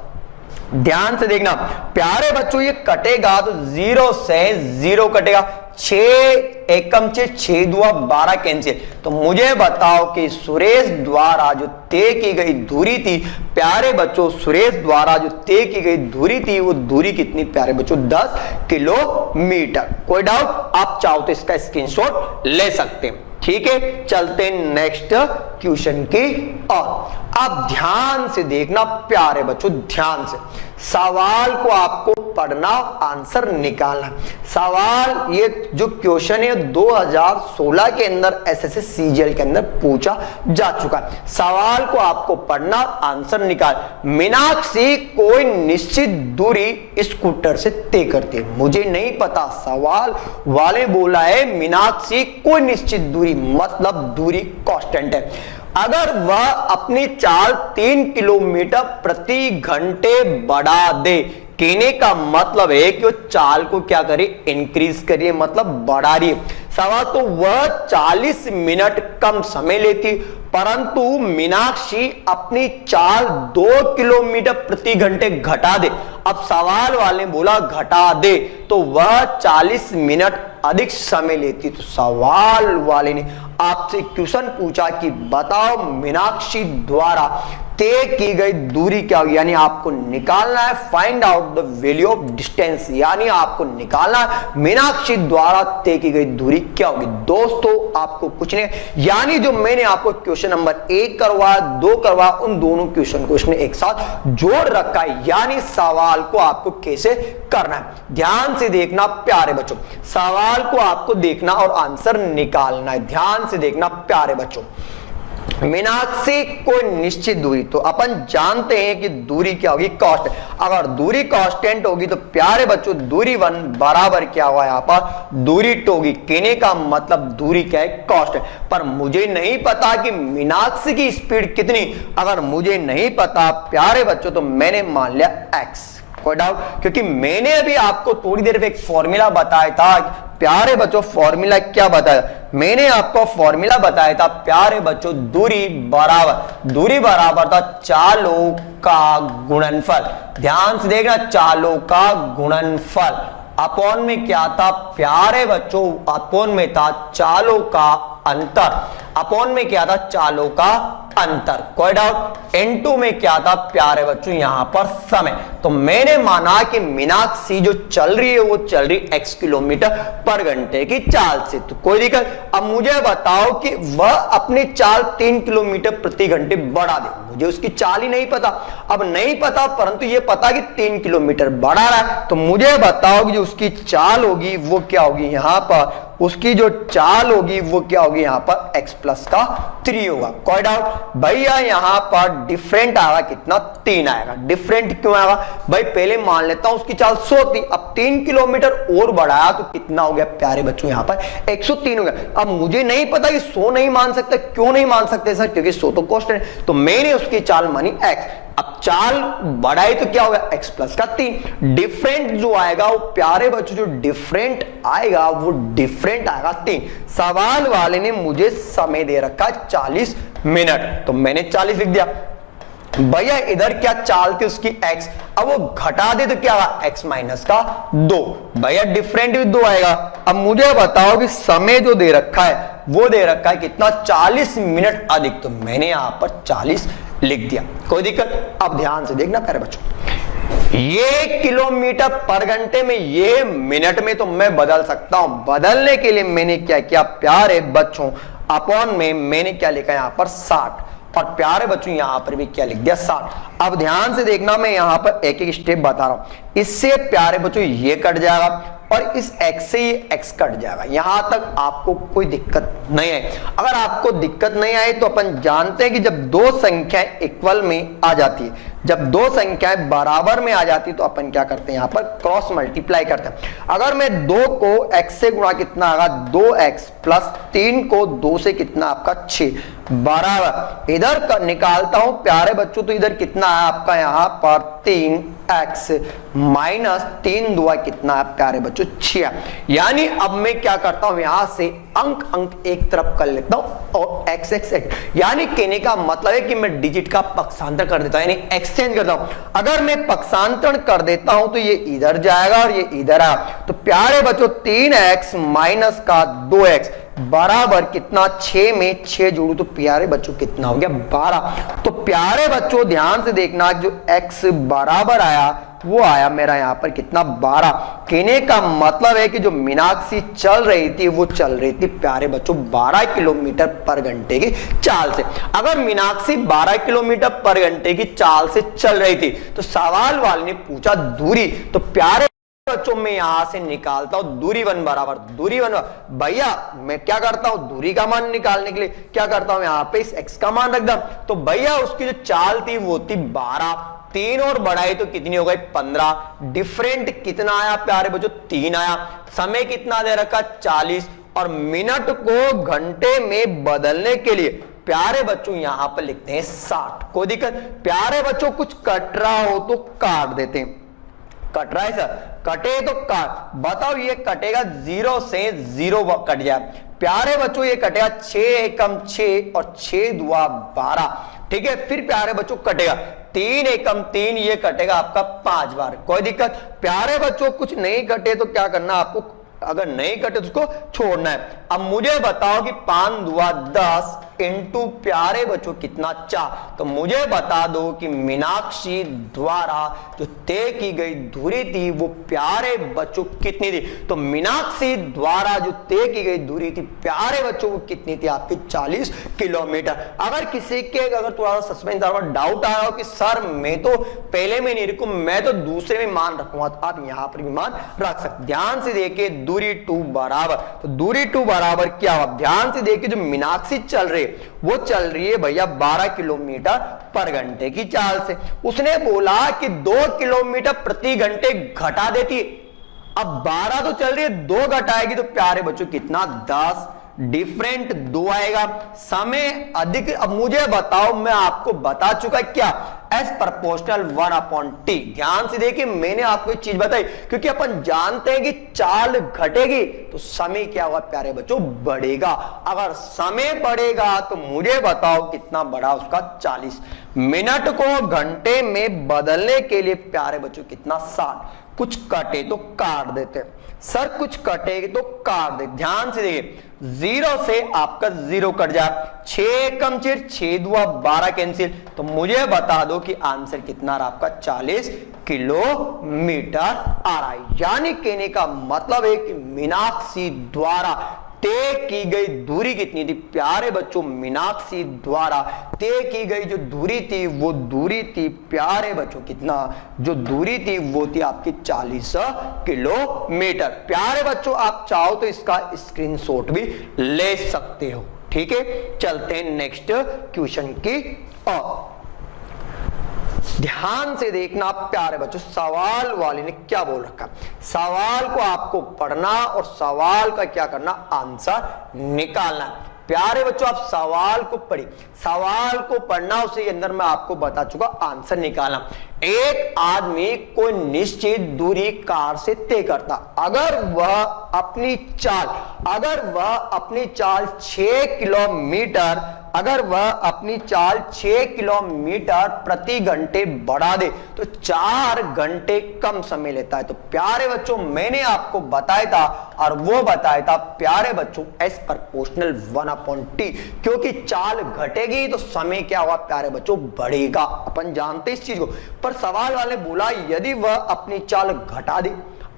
ध्यान से देखना प्यारे बच्चों, ये कटेगा तो 0 से 0 कटेगा, 6 एकम 6 दुआ 12 कैंसिल। तो मुझे बताओ कि सुरेश द्वारा जो तय की गई दूरी थी प्यारे बच्चों, सुरेश द्वारा जो तय की गई दूरी थी वो दूरी कितनी प्यारे बच्चों, 10 किलोमीटर। कोई डाउट, आप चाहो तो इसका स्क्रीनशॉट ले सकते हैं। ठीक है, चलते हैं नेक्स्ट क्वेश्चन की ओर। आप ध्यान से देखना प्यारे बच्चों, ध्यान से सवाल को आपको पढ़ना, आंसर निकालना। सवाल ये जो क्वेश्चन है 2016 के अंदर एसएससी सीजीएल के अंदर पूछा जा चुका है। सवाल को आपको पढ़ना, आंसर निकाल। मीनाक्षी कोई निश्चित दूरी स्कूटर से तय करती है। मुझे नहीं पता, सवाल वाले बोला है मीनाक्षी कोई निश्चित दूरी, मतलब दूरी कांस्टेंट है। अगर वह अपनी चाल 3 किलोमीटर प्रति घंटे बढ़ा दे, कहने का मतलब है कि वो चाल को क्या करे, इंक्रीज करिए, मतलब बढ़ा रही है। सवाल तो वह 40 मिनट कम समय लेती, परंतु मीनाक्षी अपनी चाल 2 किलोमीटर प्रति घंटे घटा दे। अब सवाल वाले बोला घटा दे, तो वह 40 मिनट अधिक समय लेती। तो सवाल वाले ने आपसे क्वेश्चन पूछा कि बताओ मीनाक्षी द्वारा तय की गई दूरी क्या होगी, यानी आपको निकालना है find out the value of distance, यानी आपको निकालना है मीनाक्षी द्वारा तय की गई दूरी क्या होगी। दोस्तों आपको कुछ नहीं, यानी जो मैंने आपको क्वेश्चन नंबर 1 करवाया, 2 करवाया, उन दोनों क्वेश्चन को इसने एक साथ जोड़ रखा है, यानी सवाल को आपको कैसे करना है। ध्यान से देखना प्यारे बच्चों, सवाल को आपको देखना और आंसर निकालना है। ध्यान से देखना प्यारे बच्चों, मीनाक्षी कोई निश्चित दूरी, तो अपन जानते हैं कि दूरी क्या होगी, कांस्टेंट। अगर दूरी कांस्टेंट होगी तो प्यारे बच्चों दूरी 1 बराबर क्या हुआ, यहां पर दूरी 2 होगी। कहने का मतलब दूरी क्या है, कांस्टेंट। पर मुझे नहीं पता कि मीनाक्षी की स्पीड कितनी, अगर मुझे नहीं पता प्यारे बच्चों तो मैंने मान लिया x। कोई डाउट, क्योंकि मैंने अभी आपको थोड़ी देर में एक फॉर्मूला बताया था प्यारे बच्चों। फॉर्मूला क्या बताया, मैंने आपको फॉर्मूला बताया था प्यारे बच्चों, दूरी बराबर था चालों का गुणनफल। ध्यान से देखना, चालों का गुणनफल अपॉन में क्या था प्यारे बच्चों, अपॉन में था चालों का अंतर, अपॉन में क्या था चालों का अंतर। कोई डाउट, N2 में क्या था प्यारे बच्चों, यहां पर समय। तो मैंने माना कि मीनाक्षी जो चल रही है वो चल रही x किलोमीटर पर घंटे की चाल से, तो कोई दिक्कत। अब मुझे बताओ कि वह अपनी चाल 3 किलोमीटर प्रति घंटे बढ़ा दे, मुझे उसकी चाल ही नहीं पता। अब नहीं पता, परंतु ये पता कि 3 किलोमीटर बढ़ा रहा है, तो मुझे बताओ कि जो उसकी चाल होगी वो क्या होगी, यहां पर उसकी जो चाल होगी वो क्या होगी, यहां पर x प्लस का 3 होगा। कोई डाउट? भैया यहाँ पर डिफरेंट आएगा कितना? 3 आएगा। डिफरेंट क्यों आएगा भाई? पहले मान लेता हूं उसकी चाल 100 थी, अब 3 किलोमीटर और बढ़ाया तो कितना हो गया प्यारे बच्चों? यहाँ पर 103 हो गया। अब मुझे नहीं पता कि 100 नहीं मान सकते। क्यों नहीं मान सकते सर? क्योंकि 100 तो कांस्टेंट है, तो मैंने उसकी चाल मानी x। अब चाल बढ़ाई तो क्या होगा? x प्लस का 3। डिफरेंट जो आएगा वो प्यारे बच्चों, जो डिफरेंट आएगा वो डिफरेंट आएगा 3। सवाल वाले ने मुझे समय दे रखा 40 मिनट, तो मैंने 40 लिख दिया। भैया इधर क्या चाल थी उसकी x, अब वो घटा दे तो क्या आएगा? x माइनस का 2। भैया डिफरेंट भी 2 आएगा। अब मुझे बताओ कि समय जो दे रखा है वो दे रखा है कितना? 40 मिनट अधिक, तो मैंने यहां पर 40 लिख दिया। कोई दिक्कत? अब ध्यान से देखना प्यारे बच्चों, ये किलोमीटर पर घंटे में, ये मिनट में तो मैं बदल सकता हूं। बदलने के लिए मैंने क्या किया प्यारे बच्चों? अपॉन में मैंने क्या लिखा यहां पर? 60। और प्यारे बच्चों यहां पर भी क्या लिख दिया? 60। अब ध्यान से देखना, मैं यहां पर एक एक स्टेप बता रहा हूं। इससे प्यारे बच्चों ये कट जाएगा और इस x से ये x कट जाएगा। यहां तक आपको कोई दिक्कत नहीं है। अगर आपको दिक्कत नहीं आई तो अपन जानते हैं कि जब दो संख्याएं इक्वल में आ जाती है, जब दो संख्याएं बराबर में आ जाती है तो अपन क्या करते हैं? यहां पर क्रॉस मल्टीप्लाई करते हैं। अगर मैं 2 को x से गुणा कितना आएगा? 2x प्लस 3 को 2 से कितना आपका? 6 बराबर। इधर निकालता हूं प्यारे बच्चों, तो इधर कितना है आपका? यहां पर 3x माइनस 3 दुआ कितना है प्यारे बच्चों? 6। यानी अब मैं क्या करता हूं? यहां से अंक एक तरफ कर लेता हूं और x x x, यानी कहने का मतलब है कि मैं डिजिट का पक्षांतर कर देता हूं, यानी एक्सचेंज करता हूं। अगर मैं पक्षांतरण कर देता हूं तो ये इधर जाएगा और ये इधर आया, तो प्यारे बच्चों 3x माइनस का 2x बराबर कितना? 6 में 6 जोड़ू तो प्यारे बच्चों कितना हो गया? 12। तो प्यारे बच्चों ध्यान से देखना, जो x बराबर आया वो आया मेरा यहां पर कितना? 12। कहने का मतलब है कि जो मीनाक्षी चल रही थी वो चल रही थी प्यारे बच्चों 12 किलोमीटर पर घंटे की चाल से। अगर मीनाक्षी 12 किलोमीटर पर घंटे की चाल से चल रही थी तो सवाल वाले ने पूछा दूरी, तो प्यारे बच्चों में यहां से निकालता हूं दूरी 1 बराबर दूरी 1। भैया मैं क्या करता हूं? दूरी का मान निकालने के लिए क्या करता हूं? यहां पे इस x का मान रख दम, तो भैया उसकी जो चाल थी वो थी 12। 3 और बढ़ाई तो कितनी हो गई? 15। डिफरेंट कितना आया प्यारे बच्चों? 3 आया। समय कितना दे रखा? 40। और मिनट को घंटे में बदलने के लिए प्यारे बच्चों यहां पर लिखते हैं 60। कोई दिक्कत? प्यारे बच्चों कुछ कट रहा हो तो काट देते हैं। कट रहा है सर? कटे तो काट। बताओ ये कटेगा 0 से 0 कट जाए। प्यारे बच्चों ये कटेगा 6 एकम 6 और 6 दुआ 12। ठीक है, फिर प्यारे बच्चों कटेगा 3 एकम 3, ये कटेगा आपका 5 बार। कोई दिक्कत? प्यारे बच्चों कुछ नहीं कटे तो क्या करना आपको? अगर नहीं कटे तो उसको छोड़ना है। अब मुझे बताओ कि 5 दुआ 10 इंटू प्यारे बच्चों कितना? 4। तो मुझे बता दो कि मीनाक्षी द्वारा जो तय की गई दूरी थी वो प्यारे बच्चों कितनी थी? तो मीनाक्षी द्वारा जो तय की गई दूरी थी प्यारे बच्चों को कितनी थी? आपकी 40 किलोमीटर। अगर किसी के अगर थोड़ा सस्पेंस डाउट आया हो कि सर मैं तो पहले में नहीं रखूं, मैं तो दूसरे में मान रखूंगा, तो आप यहां पर भी मान रख सकते। ध्यान से देखिए दूरी 2 बराबर, तो दूरी 2 बराबर क्या हुआ? ध्यान से देखिए जो मीनाक्षी चल रही वो चल रही है भैया 12 किलोमीटर पर घंटे की चाल से। उसने बोला कि 2 किलोमीटर प्रति घंटे घटा देती। अब 12 तो चल रही है, 2 घटाएगी तो प्यारे बच्चों कितना? 10। डिफरेंट 2 आएगा। समय अधिक। अब मुझे बताओ, मैं आपको बता चुका क्या? S proportional 1/t। ध्यान से देखिए मैंने आपको एक चीज बताई, क्योंकि अपन जानते हैं कि चाल घटेगी तो समय क्या होगा प्यारे बच्चों? बढ़ेगा। अगर समय बढ़ेगा तो मुझे बताओ कितना बढ़ा उसका? 40। मिनट को घंटे में बदलने के लिए प्यारे बच्चों कितना? 60। कुछ कटे तो काट देते सर, कुछ कटेगी तो काट दे। ध्यान से देखिए 0 से आपका 0 कट जाए, 6 कम 6 दुआ 12 कैंसिल, तो मुझे बता दो कि आंसर कितना रहा आपका? 40 किलोमीटर आ रहा है। यानी कहने का मतलब है कि मीनाक्षी द्वारा तय की गई दूरी कितनी थी प्यारे बच्चों? मीनाक्षी द्वारा तय की गई जो दूरी थी वो दूरी थी प्यारे बच्चों कितना? जो दूरी थी वो थी आपकी 40 किलोमीटर। प्यारे बच्चों आप चाहो तो इसका स्क्रीनशॉट भी ले सकते हो। ठीक है, चलते हैं नेक्स्ट क्वेश्चन की ओर। ध्यान से देखना प्यारे बच्चों, सवाल वाले ने क्या बोल रखा। सवाल को आपको पढ़ना और सवाल का क्या करना, आंसर निकालना। प्यारे बच्चों आप सवाल को पढ़िए, सवाल को पढ़ना, उसे अंदर मैं आपको बता चुका, आंसर निकालना। एक आदमी कोई निश्चित दूरी कार से तय करता, अगर वह अपनी चाल 6 किलोमीटर, अगर वह अपनी चाल 6 किलोमीटर प्रति घंटे बढ़ा दे तो 4 घंटे कम समय लेता है। तो प्यारे बच्चों मैंने आपको बताया था, और वो बताया था प्यारे बच्चों एस प्रोपोर्शनल 1/t, क्योंकि चाल घटेगी तो समय क्या होगा प्यारे बच्चों, बढ़ेगा। अपन जानते इस चीज को, पर सवाल वाले बोला यदि वह अपनी चाल घटा दे,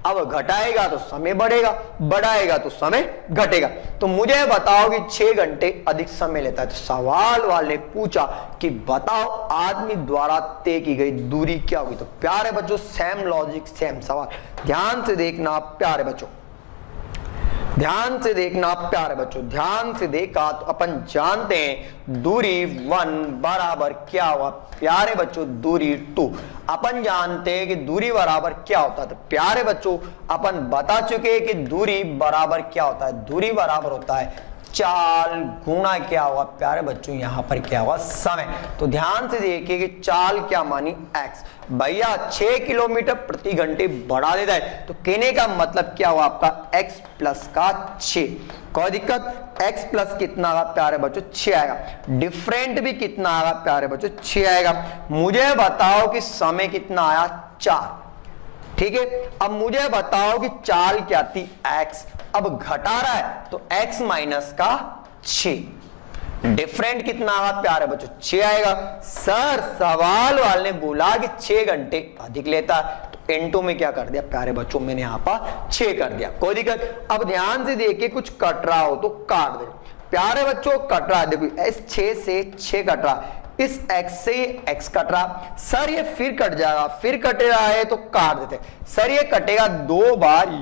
अब घटाएगा तो समय बढ़ेगा, बढ़ाएगा तो समय घटेगा। तो मुझे बताओ कि 6 घंटे अधिक समय लेता है। तो सवाल वाले पूछा कि बताओ आदमी द्वारा तय की गई दूरी क्या होगी। तो प्यारे बच्चों सेम लॉजिक सेम सवाल, ध्यान से देखना प्यारे बच्चों, ध्यान से देखना प्यारे बच्चों, ध्यान से देखा तो अपन जानते हैं दूरी 1 बराबर क्या हुआ प्यारे बच्चों, दूरी 2। अपन जानते हैं कि दूरी बराबर क्या होता है। तो प्यारे बच्चों अपन बता चुके हैं कि दूरी बराबर क्या होता है, दूरी बराबर होता है चाल गुणा क्या होगा प्यारे बच्चों, यहां पर क्या होगा, समय। तो ध्यान से देखिए कि चाल क्या मानी, x। भैया 6 किलोमीटर प्रति घंटे बढ़ा देता है, तो कहने का मतलब क्या हुआ आपका x प्लस का 6। कोई दिक्कत, x प्लस कितना आएगा प्यारे बच्चों, 6 आएगा। डिफरेंट भी कितना आएगा प्यारे बच्चों, 6 आएगा। मुझे बताओ कि समय कितना आया, 4। ठीक है, अब मुझे बताओ कि चाल क्या थी, x, अब घटा रहा है तो x माइनस का 6। डिफरेंट कितना आएगा प्यारे बच्चों, 6 आएगा। सर सवाल वाले ने बोला कि 6 घंटे अधिक लेता है, तो n2 में क्या कर दिया प्यारे बच्चों, मैंने यहां पर 6 कर दिया, कोई दिक्कत। अब ध्यान से देखिए कुछ कट रहा हो तो काट दे प्यारे बच्चों, कट रहा है, देखो इस 6 से 6 कट रहा, इस x से x कट रहा। सर ये फिर कट जाएगा, फिर कट रहा है तो काट देते। सर ये कटेगा 2 बार,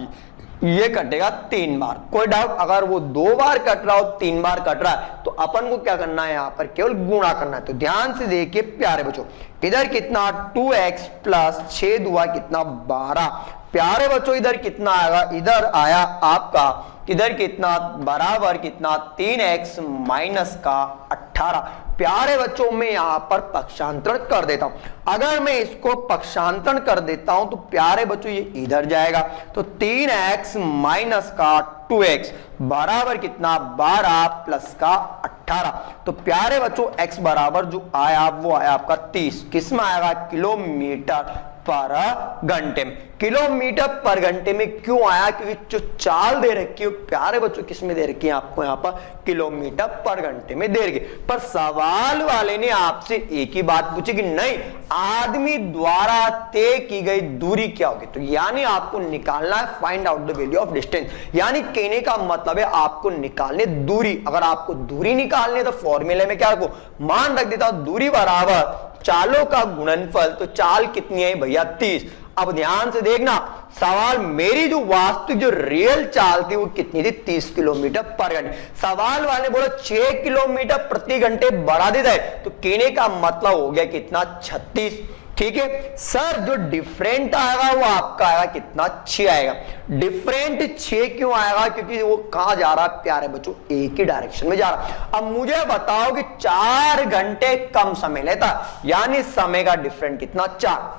ये कटेगा 3 बार, कोई डाउट। अगर वो 2 बार कट रहा हो, 3 बार कट रहा है, तो अपन को क्या करना है, यहां पर केवल गुणा करना है। तो ध्यान से देखिए प्यारे बच्चों, इधर कितना 2x प्लस 6 दुआ कितना 12। प्यारे बच्चों इधर कितना आएगा, इधर आया आपका, इधर कितना बराबर कितना 3x माइनस का 18। प्यारे बच्चों मैं यहां पर पक्षांतरण कर देता हूं। अगर मैं इसको पक्षांतरण कर देता हूं तो प्यारे बच्चों ये इधर जाएगा, तो 3x माइनस का 2x बराबर कितना 12 प्लस का 18। तो प्यारे बच्चों x बराबर जो आया वो आया आपका 30, किस में आएगा, किलोमीटर पर घंटे में। किलोमीटर पर घंटे में क्यों आया, क्योंकि जो चाल दे रखी है प्यारे बच्चों किस में दे रखी है, आपको यहां पर किलोमीटर पर घंटे में दे रखी। पर सवाल वाले ने आपसे एक ही बात पूछी कि नहीं आदमी द्वारा तय की गई दूरी क्या होगी। तो यानी आपको निकालना है find out the value of distance, यानी कहने का मतलब है आपको निकालने दूरी। अगर आपको दूरी निकालने तो फॉर्मूले में क्या रखो, मान रख देता हूं दूरी बराबर चालों का गुणनफल। तो चाल कितनी है भैया 30। अब ध्यान से देखना सवाल, मेरी जो वास्तविक जो रियल चाल थी वो कितनी थी, 30 किलोमीटर पर घंटे। सवाल वाले बोला 6 किलोमीटर प्रति घंटे बढ़ा देता है, तो कहने का मतलब हो गया कितना 36। ठीक है सर, जो डिफरेंट आएगा वो आपका आएगा कितना 6 आएगा। डिफरेंट 6 क्यों आएगा, क्योंकि वो कहां जा रहा है प्यारे बच्चों, एक ही डायरेक्शन में जा रहा। अब मुझे बताओ कि 4 घंटे कम समय लेता, यानी समय का डिफरेंट कितना 4।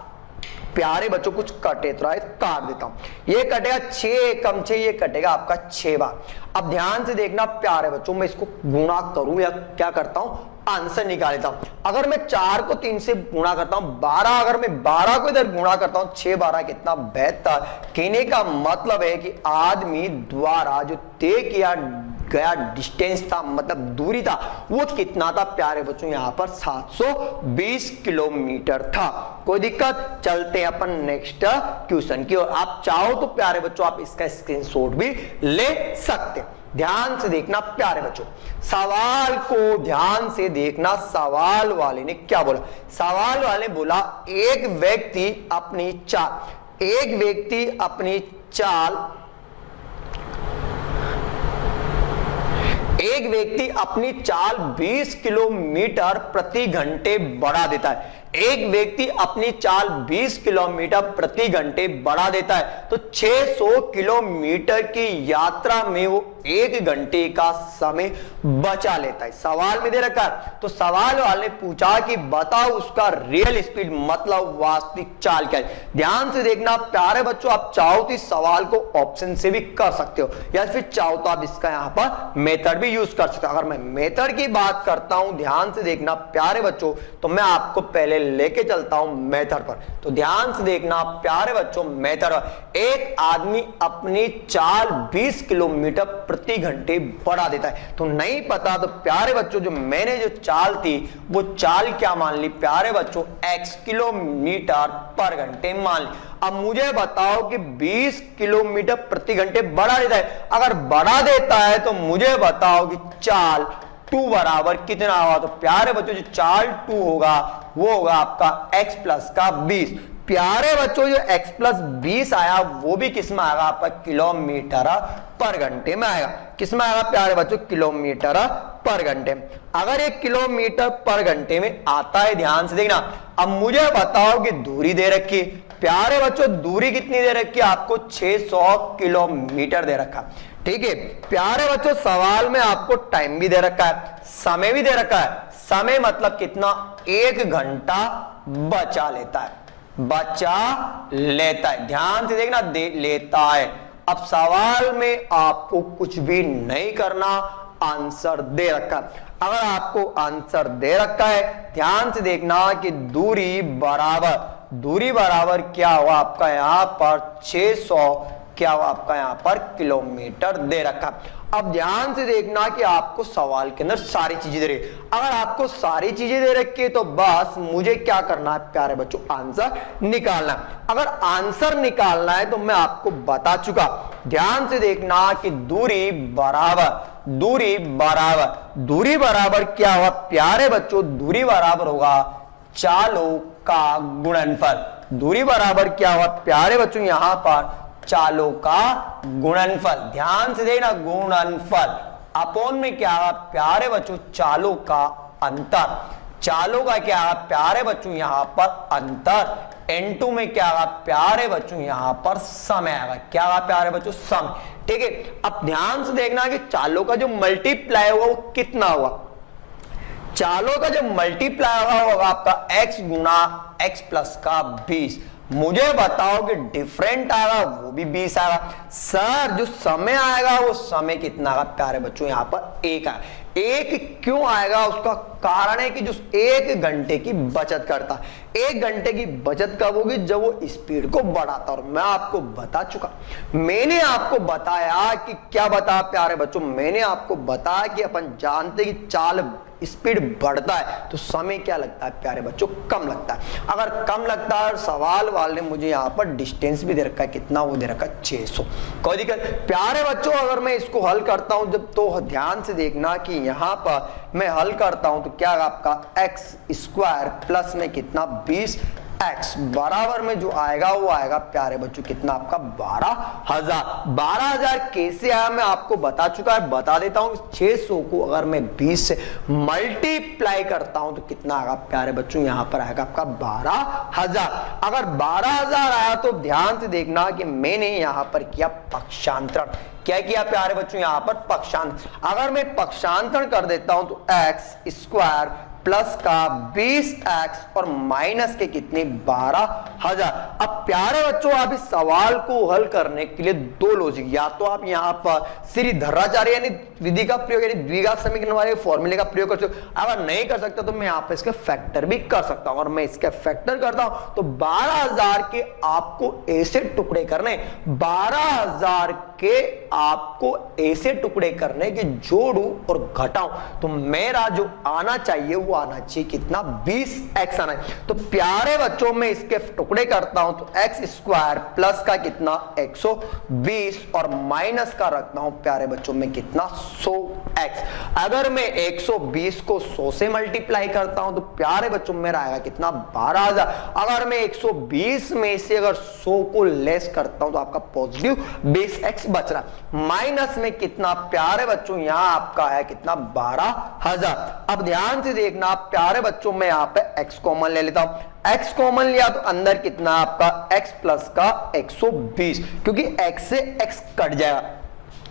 प्यारे बच्चों कुछ कटे तो काट देता हूं, ये कटेगा 6 कम 6, ये कटेगा आपका 6 बार। अब ध्यान से देखना प्यारे बच्चों, मैं इसको गुणा करूं या क्या करता हूं, आंसर निकाल लेता हूं। अगर मैं 4 को 3 से गुणा करता हूं 12, अगर मैं 12 को इधर गुणा करता हूं 6 12 कितना 72। कहने का मतलब है कि आदमी द्वारा जो तय किया गया डिस्टेंस था, मतलब दूरी था, वो कितना था प्यारे बच्चों, यहां पर 720 किलोमीटर था। कोई दिक्कत, चलते हैं अपन नेक्स्ट क्वेश्चन की ओर। आप चाहो तो प्यारे बच्चों आप इसका स्क्रीनशॉट भी ले सकते हैं। ध्यान से देखना प्यारे बच्चों, सवाल को ध्यान से देखना। सवाल वाले ने क्या बोला, सवाल वाले ने बोला एक व्यक्ति अपनी चाल एक व्यक्ति अपनी चाल 20 किलोमीटर प्रति घंटे बढ़ा देता है। एक व्यक्ति अपनी चाल 20 किलोमीटर प्रति घंटे बढ़ा देता है तो 600 किलोमीटर की यात्रा में वो 1 घंटे का समय बचा लेता है। सवाल में दे रखा है तो सवाल वाले ने पूछा कि बताओ उसका रियल स्पीड मतलब वास्तविक चाल क्या है। ध्यान से देखना प्यारे बच्चों, आप चाहो तो इस सवाल को ऑप्शन से भी कर सकते हो या फिर चाहो तो आप इसका यहां पर मेथड भी यूज कर सकते हो। अगर मैं मेथड की बात करता हूं, ध्यान से देखना प्यारे बच्चों, तो मैं आपको पहले लेके चलता हूं मेथड पर। तो ध्यान से देखना प्यारे बच्चों, मेथड पर एक आदमी अपनी चाल 20 किलोमीटर प्रति घंटे बढ़ा देता है। तो नहीं पता तो प्यारे बच्चों जो मैंने जो चाल थी वो चाल क्या मान ली प्यारे बच्चों, x किलोमीटर पर घंटे मान ली। अब मुझे बताओ कि 20 किलोमीटर प्रति घंटे बढ़ा देता है। अगर बढ़ा देता है तो मुझे बताओ कि चाल 2 बराबर कितना होगा। तो प्यारे बच्चों जो चाल 2 होगा वो होगा आपका x प्लस का 20। प्यारे बच्चों जो x प्लस 20 आया वो भी किस में आएगा आपका, किलोमीटर पर घंटे में आएगा। किस में आएगा प्यारे बच्चों, किलोमीटर पर घंटे। अगर एक किलोमीटर पर घंटे में आता है, ध्यान से देखना। अब मुझे बताओ कि दूरी दे रखी प्यारे बच्चों, दूरी कितनी दे रखी है आपको, 600 किलोमीटर दे रखा। ठीक है प्यारे बच्चों, सवाल में आपको टाइम भी दे रखा है, समय भी दे रखा है। समय मतलब कितना, 1 घंटा बचा लेता है, बचा लेता है। ध्यान से देखना, लेता है। अब सवाल में आपको कुछ भी नहीं करना, आंसर दे रखा है। अगर आपको आंसर दे रखा है, ध्यान से देखना कि दूरी बराबर क्या हुआ आपका यहां पर 600 क्या हुआ आपका यहां पर किलोमीटर दे रखा। अब ध्यान से देखना कि आपको सवाल के अंदर सारी चीजें दे रही है। अगर आपको सारी चीजें दे रखी है तो बस मुझे क्या करना है प्यारे बच्चों, आंसर निकालना है। अगर आंसर निकालना है तो मैं आपको बता चुका। ध्यान से देखना कि दूरी बराबर क्या हुआ प्यारे बच्चों, दूरी बराबर होगा चालों का गुणनफल। दूरी बराबर क्या हुआ प्यारे बच्चों, यहां पर चालों का गुणनफल। ध्यान से देखना, गुणनफल अपोन में क्या है प्यारे बच्चों, चालों का अंतर। चालों का क्या है प्यारे बच्चों, यहां पर अंतर। N2 में क्या है प्यारे बच्चों, यहां पर समय आएगा। क्या है प्यारे बच्चों, समय। ठीक है, अब ध्यान से देखना कि चालों का जो मल्टीप्लाई हुआ वो कितना हुआ। चालों का जो मल्टीप्लाई होगा आपका x गुना x प्लस का 20। मुझे बताओ कि डिफरेंट आएगा वो भी 20 आएगा। सर जो समय आएगा वो समय कितना आएगा प्यारे बच्चों, यहां पर 1 आएगा। 1 क्यों आएगा, उसका कारण है कि जो 1 घंटे की बचत करता। 1 घंटे की बचत कब होगी, जब वो स्पीड को बढ़ाता। और मैं आपको बता चुका, मैंने आपको बताया कि क्या बताया प्यारे बच्चों, मैंने आपको बताया कि अपन जानते कि चाल स्पीड बढ़ता है तो समय क्या लगता है प्यारे बच्चों, कम लगता है। अगर कम लगता है, सवाल वाले ने मुझे यहाँ पर डिस्टेंस भी दे रखा है, कितना वो दे रखा है 600। कोई दिक्कत प्यारे बच्चों, अगर मैं इसको हल करता हूं जब, तो ध्यान से देखना कि यहाँ पर मैं हल करता हूं तो क्या आपका एक्स स्क्वायर प्लस में कितना 20x बराबर में जो आएगा वो आएगा प्यारे बच्चों कितना आपका 12,000। 12,000 कैसे आया मैं आपको बता चुका है, बता देता हूं। 600 को अगर मैं 20 से मल्टीप्लाई करता हूं तो कितना आएगा प्यारे बच्चों, यहां पर आएगा आपका 12,000। अगर 12,000 आया तो ध्यान से देखना कि मैंने यहां पर किया पक्षांतरण। क्या किया प्यारे बच्चों, यहां पर पक्षांतरण। अगर मैं पक्षांतरण कर देता हूं तो एक्स स्क्वायर प्लस का 20x और माइनस के कितने 12,000। अब प्यारे बच्चों आप इस सवाल को हल करने के लिए दो लॉजिक, या तो आप यहां पर श्रीधराचार्य यानी विधि का प्रयोग यानी द्विघात समीकरण वाले फॉर्मूले का प्रयोग कर सकते हो। अगर नहीं कर सकता तो मैं यहां पर इसका फैक्टर भी कर सकता हूं। और मैं इसका फैक्टर करता हूं तो 12,000 के आपको ऐसे टुकड़े करने, 12,000 के आपको ऐसे टुकड़े करने कि जोड़ू और घटाऊं तो मेरा जो आना चाहिए वो आना चाहिए कितना 20x आना है। तो प्यारे बच्चों में इसके टुकड़े करता हूं तो x स्क्वायर प्लस का कितना 120 और माइनस का रखता हूं प्यारे बच्चों में कितना 100x। अगर मैं 120 को 100 से मल्टीप्लाई करता हूं तो प्यारे बच्चों मेरा आएगा कितना 12,000। अगर मैं 120 में से अगर 100 को लेस करता हूं तो आपका पॉजिटिव बेस x बच रहा है। माइनस में कितना प्यारे बच्चों यहां आपका है कितना 12,000। अब ध्यान से देखना प्यारे बच्चों, मैं यहां पे x कॉमन ले लेता हूं। x कॉमन लिया तो अंदर कितना आपका x प्लस का 120, क्योंकि x से x कट जाएगा।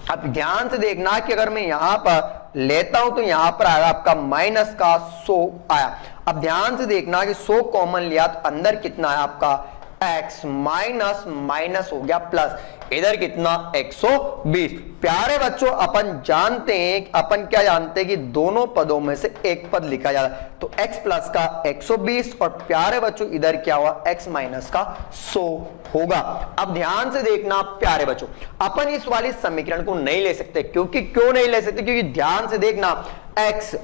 अब ध्यान से देखना कि अगर मैं यहां पर लेता हूं तो यहां पर आएगा आपका माइनस का 100 आया। अब ध्यान से देखना कि 100 कॉमन लिया तो अंदर कितना है आपका x माइनस माइनस हो गया प्लस, इधर कितना 120। प्यारे बच्चों अपन जानते हैं, अपन क्या जानते हैं कि दोनों पदों में से एक पद लिखा जाता है, तो x प्लस का 120 और प्यारे बच्चों इधर क्या हुआ x माइनस का 100 होगा। अब ध्यान से देखना प्यारे बच्चों, अपन इस वाली समीकरण को नहीं ले सकते, क्योंकि क्यों नहीं ले सकते, क्योंकि ध्यान से देखना x,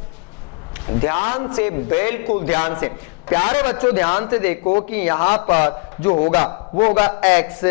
ध्यान से बिल्कुल ध्यान से प्यारे बच्चों ध्यान से देखो कि यहां पर जो होगा वो होगा x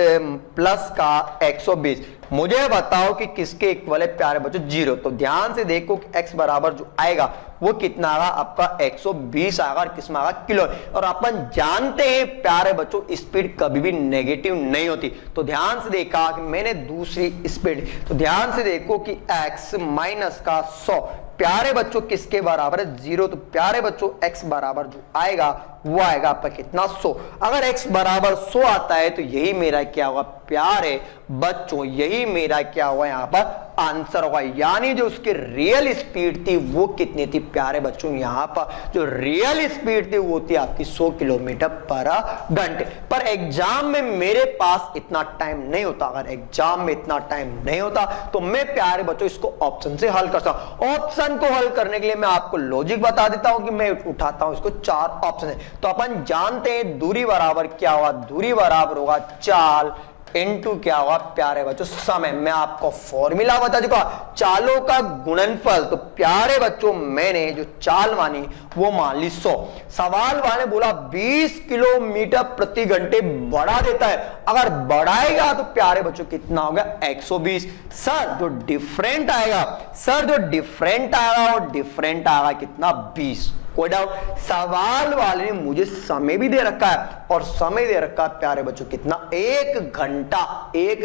प्लस का 120। मुझे बताओ कि किसके इक्वल है प्यारे बच्चों 0। तो ध्यान से देखो कि x बराबर जो आएगा वो कितना आएगा आपका 120 आएगा, और किसमें आएगा किलो। और अपन जानते हैं प्यारे बच्चों स्पीड कभी भी नेगेटिव नहीं होती। तो ध्यान से देखा कि मैंने दूसरी स्पीड, तो ध्यान से देखो कि x माइनस का 100 प्यारे बच्चों किसके बराबर है 0। तो प्यारे बच्चों x बराबर जो आएगा वो आएगा आपका कितना 100। अगर x बराबर 100 आता है तो यही मेरा क्या होगा प्यारे बच्चों, यही मेरा क्या हुआ यहां पर आंसर होगा। यानी जो उसकी रियल स्पीड थी वो कितनी थी प्यारे बच्चों, यहां पर जो रियल स्पीड थी वो थी आपकी 100 किलोमीटर पर घंटे। पर एग्जाम में मेरे पास इतना टाइम नहीं होता। अगर एग्जाम में इतना टाइम नहीं होता तो मैं प्यारे बच्चों इसको ऑप्शन से हल करता हूं। ऑप्शन को हल करने के लिए मैं आपको लॉजिक बता देता हूं कि मैं उठाता हूं इसको 4 ऑप्शन है। तो अपन जानते हैं दूरी बराबर क्या होगा, दूरी बराबर होगा चाल इनटू क्या होगा प्यारे बच्चों समय। मैं आपको फॉर्मूला बता चुका, चालों का गुणनफल। तो प्यारे बच्चों मैंने जो चाल मानी वो मान ली 100। सवाल वाले बोला 20 किलोमीटर प्रति घंटे बढ़ा देता है, अगर बढ़ाएगा तो प्यारे बच्चों कितना होगा 120। सर जो डिफरेंट आएगा, सर जो डिफरेंट आएगा और डिफरेंट आएगा कितना 20। कोई डाउट? सवाल वाले ने मुझे समय भी दे रखा है, और समय दे रखा है प्यारे बच्चों कितना 1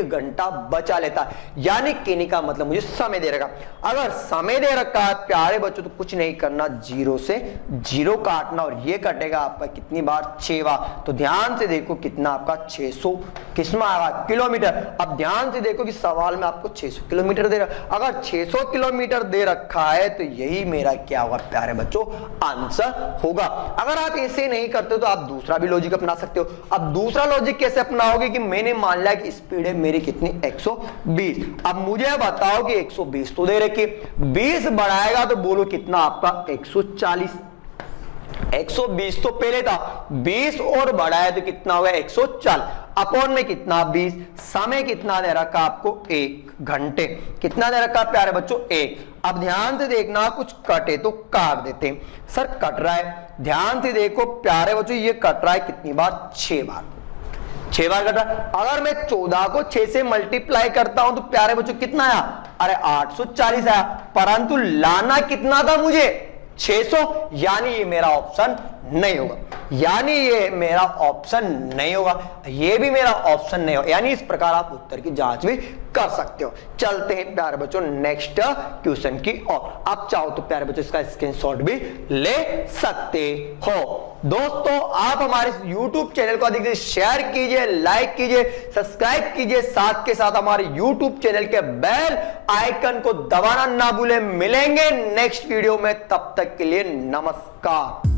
घंटा बचा लेता है। यानी कहने का मतलब मुझे समय दे रखा। अगर समय दे रखा है प्यारे बच्चों तो कुछ नहीं करना, 0 से 0 काटना, और ये कटेगा आपका कितनी बार 6 बार। तो ध्यान से देखो कितना आपका 600 किसमें आएगा किलोमीटर। अब ध्यान से देखो कि सवाल में आपको 600 किलोमीटर दे रखा, अगर 600 किलोमीटर दे रखा है तो यही मेरा क्या होगा प्यारे बच्चों आंसर होगा। अगर आप ऐसे नहीं करते तो आप दूसरा भी लॉजिक अपना सकते हो। अब दूसरा लॉजिक कैसे अपनाओगे कि मैंने मान लिया कि स्पीड है मेरी कितनी 120। अब मुझे बताओ कि 120 तो दे रखी, 20 बढ़ाएगा तो बोलो कितना आपका 140। 120 तो पहले था, 20 और बढ़ाया तो कितना होगा 140। अपॉन में कितना 20, समय कितना दे रखा आपको 1 घंटे, कितना दे रखा प्यारे बच्चों 1। अब ध्यान से देखना, कुछ कटे तो काट देते हैं। सर कट रहा है, ध्यान से देखो प्यारे बच्चों ये कट रहा है कितनी बार 6 बार, 6 बार कट रहा है। अगर मैं 14 को 6 से मल्टीप्लाई करता हूं तो प्यारे बच्चों कितना आया, अरे 840 आया। परंतु लाना कितना था मुझे 600, यानी ये मेरा ऑप्शन नहीं होगा, यानी ये मेरा ऑप्शन नहीं होगा, ये भी मेरा ऑप्शन नहीं होगा। यानी इस प्रकार आप उत्तर की जांच भी कर सकते हो। चलते हैं प्यारे बच्चों नेक्स्ट क्वेश्चन की ओर। आप चाहो तो प्यारे बच्चों इसका स्क्रीनशॉट भी ले सकते हो। दोस्तों आप हमारे YouTube चैनल को अधिक से शेयर कीजिए, लाइक कीजिए, सब्सक्राइब कीजिए, साथ के साथ हमारे YouTube चैनल के बेल आइकन को दबाना ना भूलें। मिलेंगे नेक्स्ट वीडियो में, तब तक के लिए नमस्कार।